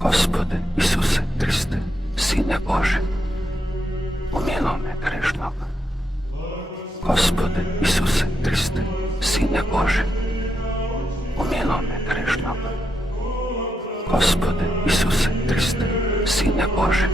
Господи Ісусе Христе, Сине Божий, помилуй мене грешного. Господи Ісусе Христе, Сине Божий, помилуй мене грешного. Господи Ісусе Христе, Сине Божий,